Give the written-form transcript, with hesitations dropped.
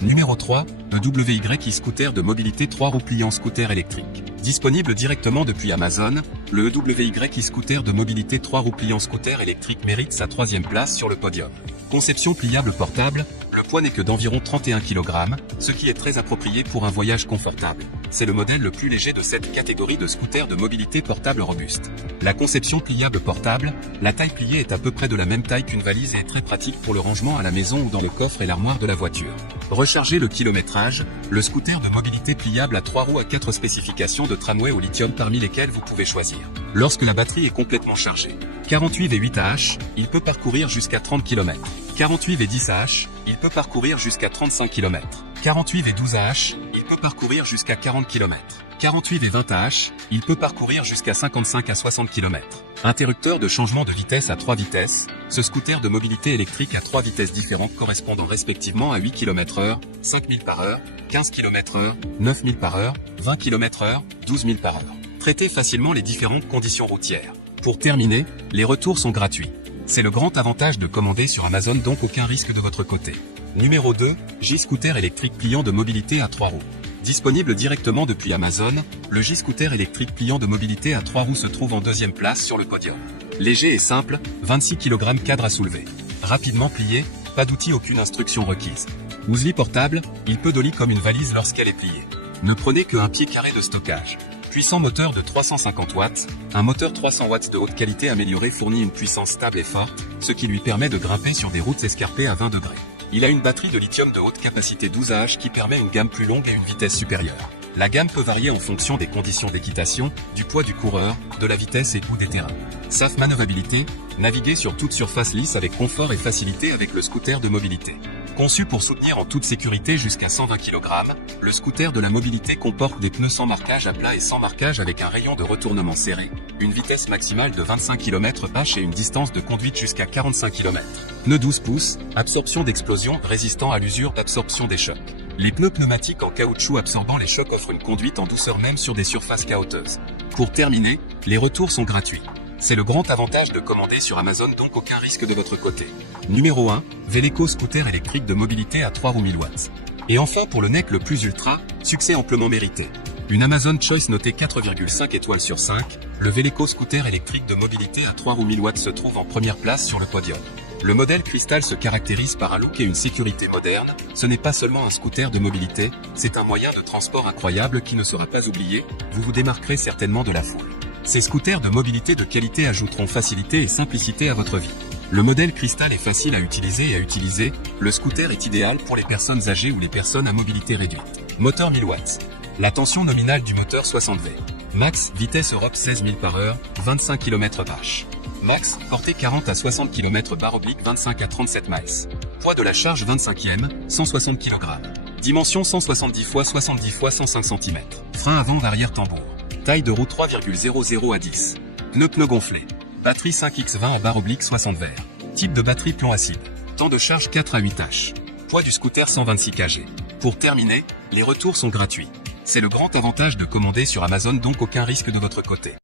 Numéro 3, EWY e-scooter de mobilité 3 roues pliant scooter électrique. Disponible directement depuis Amazon, le EWY e-scooter de mobilité 3 roues pliant scooter électrique mérite sa 3e place sur le podium. Conception pliable portable, le poids n'est que d'environ 31 kg, ce qui est très approprié pour un voyage confortable. C'est le modèle le plus léger de cette catégorie de scooters de mobilité portable robuste. La conception pliable portable, la taille pliée est à peu près de la même taille qu'une valise et est très pratique pour le rangement à la maison ou dans le coffre et l'armoire de la voiture. Recharger le kilométrage, le scooter de mobilité pliable à 3 roues a 4 spécifications de tramway au lithium parmi lesquelles vous pouvez choisir. Lorsque la batterie est complètement chargée, 48 V8 Ah, il peut parcourir jusqu'à 30 km. 48 V10 Ah, il peut parcourir jusqu'à 35 km. 48 V12 Ah, il peut parcourir jusqu'à 40 km. 48 V20 Ah, il peut parcourir jusqu'à 55 à 60 km. Interrupteur de changement de vitesse à 3 vitesses, ce scooter de mobilité électrique à 3 vitesses différentes correspondant respectivement à 8 km/h, 5000 par heure, 15 km/h, 9000 par heure, 20 km/h, 12000 par heure. Traitez facilement les différentes conditions routières. Pour terminer, les retours sont gratuits. C'est le grand avantage de commander sur Amazon, donc aucun risque de votre côté. Numéro 2, J-Scooter électrique pliant de mobilité à 3 roues. Disponible directement depuis Amazon, le J-Scooter électrique pliant de mobilité à 3 roues se trouve en 2e place sur le podium. Léger et simple, 26 kg cadre à soulever. Rapidement plié, pas d'outil, aucune instruction requise. Ouzli portable, il peut dolly comme une valise lorsqu'elle est pliée. Ne prenez qu'un pied carré de stockage. Puissant moteur de 350 watts, un moteur 300 watts de haute qualité améliorée fournit une puissance stable et forte, ce qui lui permet de grimper sur des routes escarpées à 20 degrés. Il a une batterie de lithium de haute capacité 12 Ah qui permet une gamme plus longue et une vitesse supérieure. La gamme peut varier en fonction des conditions d'équitation, du poids du coureur, de la vitesse et ou des terrains. SAF manœuvrabilité, naviguer sur toute surface lisse avec confort et facilité avec le scooter de mobilité. Conçu pour soutenir en toute sécurité jusqu'à 120 kg, le scooter de la mobilité comporte des pneus sans marquage à plat et sans marquage avec un rayon de retournement serré, une vitesse maximale de 25 km/h et une distance de conduite jusqu'à 45 km. Pneus 12 pouces, absorption d'explosion, résistant à l'usure, absorption des chocs. Les pneus pneumatiques en caoutchouc absorbant les chocs offrent une conduite en douceur même sur des surfaces caouteuses. Pour terminer, les retours sont gratuits. C'est le grand avantage de commander sur Amazon, donc aucun risque de votre côté. Numéro 1, Veleco scooter électrique de mobilité à 3 roues 1000 watts. Et enfin pour le NEC le plus ultra, succès amplement mérité. Une Amazon Choice notée 4,5 étoiles sur 5, le Veleco scooter électrique de mobilité à 3 roues 1000 watts se trouve en première place sur le podium. Le modèle Crystal se caractérise par un look et une sécurité moderne. Ce n'est pas seulement un scooter de mobilité, c'est un moyen de transport incroyable qui ne sera pas oublié, vous vous démarquerez certainement de la foule. Ces scooters de mobilité de qualité ajouteront facilité et simplicité à votre vie. Le modèle Crystal est facile à utiliser, le scooter est idéal pour les personnes âgées ou les personnes à mobilité réduite. Moteur 1000 watts. La tension nominale du moteur 60 V. Max, vitesse Europe 16 000 par heure, 25 km/h. Max, portée 40 à 60 km/25 à 37 miles. Poids de la charge 25e, 160 kg. Dimension 170 x 70 x 105 cm. Frein avant arrière tambour. Taille de roue 3,00 à 10. Pneus gonflés. Batterie 5X20 à /60 V. Type de batterie plomb acide. Temps de charge 4 à 8 H. Poids du scooter 126 kg. Pour terminer, les retours sont gratuits. C'est le grand avantage de commander sur Amazon, donc aucun risque de votre côté.